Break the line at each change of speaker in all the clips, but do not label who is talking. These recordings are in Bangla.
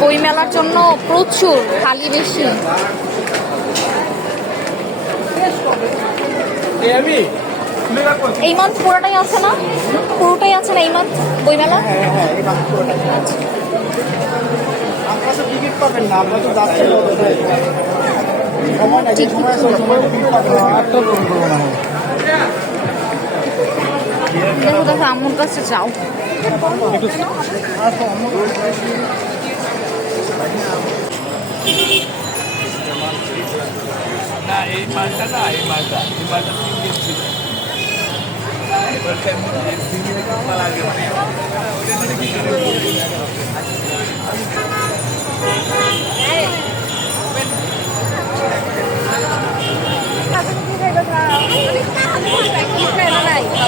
বই মেলার জন্য প্রচুর খালি বেশি। এই মান্থ পুরোটাই আছে না? পুরোটাই আছে না এই মান্থ বই মেলা
টিকিট পাবেন না আপনারা তো যাচ্ছেন সময় নাই যে সময় আছে ওই সময় টিকিট পাবেন না একটা গ্রহণ করব না
দেখো দেখো আম্মুর কাছে যাও
না এই মালটা না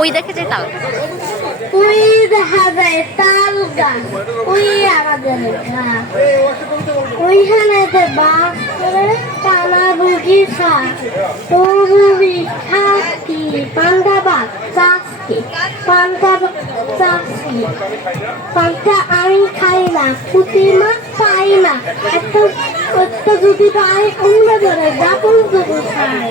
ওই দেখে যে তাল।
দেখা যায় তাল গাছ, ওই আমাদের যে বাস করে খাকি পান্তা বাস চাষকি পান্তা চাষকি পান্তা আমি খাই না পাই না। একটা যদি পাই, অন্য ধরে যাপন যদি খাই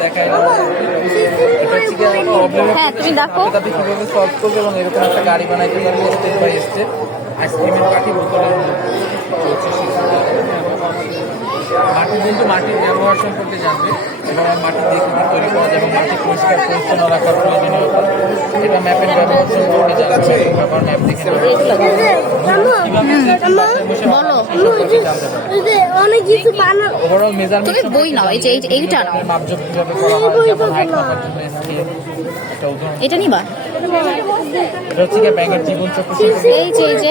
দেখায় না এটা হচ্ছে গিয়ে আমার প্রবলেম
হ্যাঁ তুমি দেখো।
তাতে কীভাবে সলভ করবে এবং এরকম একটা গাড়ি বানাইতে পারবে স্টেপ বাই স্টেপ আইসক্রিমের কাঠি বোতলে চলছে কিন্তু মাটির ব্যবহার সম্পর্কে জানবে এবং মাটি দিয়ে কী কী তৈরি করা যায় এবং মাটি পরিষ্কার পরিচ্ছন্ন রাখার প্রয়োজনীয়তা এটা ম্যাপের ব্যবহার সম্পর্কে জানবে ব্যবহার ম্যাপ দেখে।
বলো।
জানতে পারবে
এই যে অনেক কিছু
ওভারঅল মেজারমেন্ট
তুমি বই নাও এই যে এইটা নাও।
মাপজোক কীভাবে করা হয় যেমন হাইট মাপার স্কেল
এটা নিবা।
এটা হচ্ছে গিয়ে ব্যাঙের জীবন চক্র
এই যে এই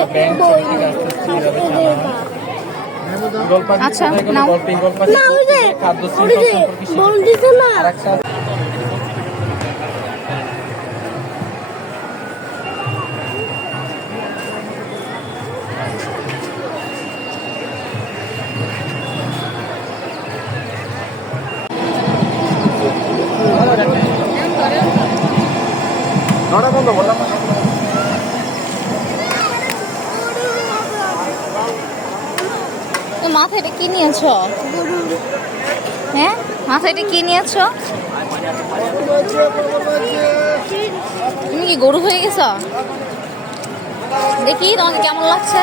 আচ্ছা, নাও।
খাদ্য সম্পর্কে
নটা বন্ধ
কি নিয়েছো? হ্যাঁ? মাথায় এটা কি নিয়েছো? তুমি কি গরু হয়ে গেছো? দেখি তোমাকে কেমন লাগছে?